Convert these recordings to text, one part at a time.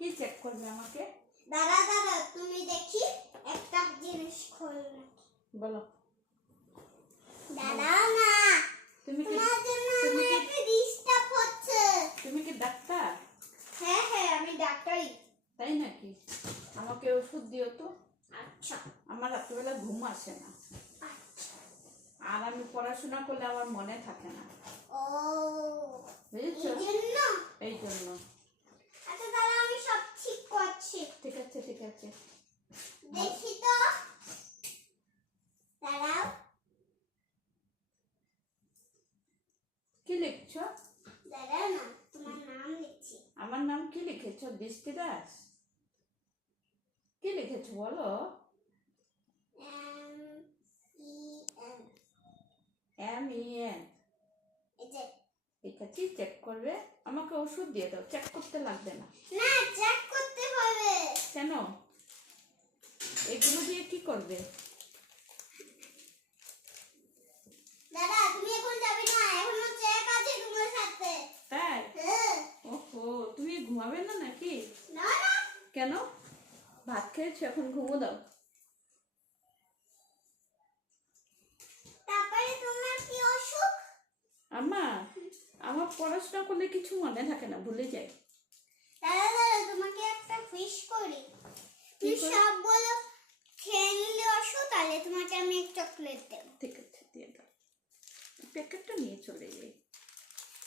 কি চেক করবে আমাকে? দাঁড়া দাঁড়া, তুমি দেখি একটা জিনিস খোল নাকি। বলো। দাঁড়াও না, তুমি কি তোমার জন্য আমার একটা ডিস্টার্ব হচ্ছে। তুমি কি ডাক্তার? হ্যাঁ হ্যাঁ, আমি ডাক্তারই। তাই নাকি? আমাকে ওষুধ দিও তো। আচ্ছা। আমার রাত্রিবেলা ঘুম আসে না, আচ্ছা। আর আমি পড়াশোনা করলে আমার মনে থাকে না, ও, বুঝেছো? এই জন্য। আচ্ছা দাঁড়া, আমি সব ঠিক করছি। ঠিক আছে ঠিক আছে। দেখি তো, দাঁড়াও। কি লিখছো? দাঁড়াও না, তোমার নাম লিখছি। আমার নাম কি লিখেছো? দৃষ্টি দাস। কি লিখেছো বলো? M-E-N। এই যে। ঠিক আছে, চেক করবে। আমাকে ওষুধ দিয়ে দাও, চেক করতে লাগবে না। না, চেক করতে হবে। কেন? এগুলো দিয়ে কি করবে? দাদা, তুমি এখন যাবে না, এখনো চেক আছে তোমার সাথে। তাই? হ্যাঁ। ওহো, তুমি ঘুমাবে না নাকি? না না। কেন? ভাত খেয়েছো, এখন ঘুমো দাও। তারপরে তোমার কি অসুখ? আমার পড়াশোনা করলে কিছু মনে থাকে না, ভুলে যাই। দাদা দাদা, তোমাকে একটা ফিশ করি। তুমি সব বলো খেয়ে নিলে অসুখ, তাহলে তোমাকে আমি এক চকলেট দেব। ঠিক আছে, দিয়ে দাও। প্যাকেটটা নিয়ে চলে যাই।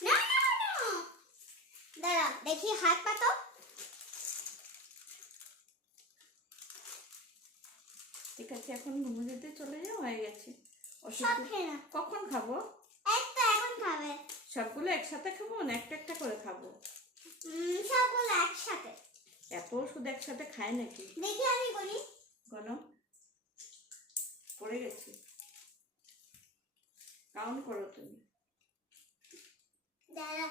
না না না, দাদা দেখি হাত পাতো। ঠিক আছে, এখন ঘুমো যেতে চলে যাও, হয়ে গেছে। সব খেয়ে নাও। কখন খাবো? একটা এখন খাবে। সবগুলো একসাথে খাবো না একটা একটা করে খাবো? সবগুলো একসাথে। এত ওষুধ একসাথে খায় নাকি? দেখি আমি বলি। কেন? পড়ে গেছি। কাউন্ট করো তুমি। দাঁড়া।